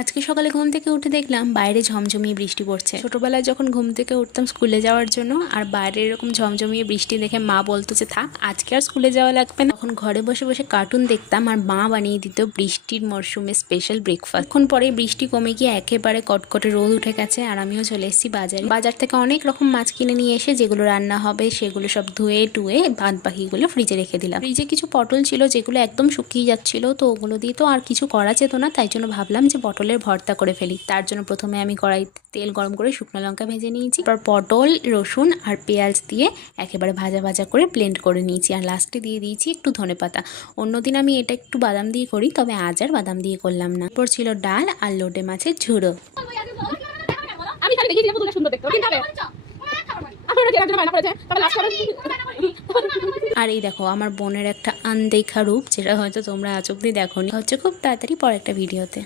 আজকে সকালে ঘুম থেকে উঠে দেখলাম বাইরে ঝমঝমিয়ে বৃষ্টি পড়ছে। ছোটবেলায় যখন ঘুম থেকে উঠতাম স্কুলে যাওয়ার জন্য, আর বাইরে এরকম ঝমঝমিয়ে বৃষ্টি দেখে মা বলতো যে থাক আজকে আর স্কুলে যাওয়া লাগবে না। তখন ঘরে বসে বসে কার্টুন দেখতাম আর মা বানিয়ে দিত বৃষ্টির মরশুমে স্পেশাল ব্রেকফাস্ট। এখন পরে বৃষ্টি কমে গিয়ে একেবারে কটকটে রোদ উঠে গেছে আর আমিও চলে এসেছি বাজারে। বাজার থেকে অনেক রকম মাছ কিনে নিয়ে এসে যেগুলো রান্না হবে সেগুলো সব ধুয়ে টুয়ে বাদ বাকিগুলো ফ্রিজে রেখে দিলাম। ফ্রিজে কিছু পটল ছিল যেগুলো একদম শুকিয়ে যাচ্ছিল, তো ওগুলো দিয়ে তো আর কিছু করা যেত না, তাই জন্য ভাবলাম যে পটলের ভর্তা করে ফেলি। তার জন্য প্রথমে আমি কড়াইতে তেল গরম করে শুকনো লঙ্কা ভেজে নিয়েছি, তারপর পটল, রসুন আর পেঁয়াজ দিয়ে একেবারে ভাজা ভাজা করে ব্লেন্ড করে নিয়েছি, আর লাস্টে দিয়ে দিয়েছি একটু ধনেপাতা। অন্যদিন আমি এটা একটু বাদাম দিয়ে করি, তবে আজ আর বাদাম দিয়ে করলাম না। এরপর ছিল ডাল আর লোটে মাছের ঝুড়ো। আর এই দেখো আমার বোনের একটা আনদেখা রূপ, যেটা হয়তো তোমরা আজ অব্দি দেখোনি, হচ্ছে খুব তাড়াতাড়ি পর একটা ভিডিওতে।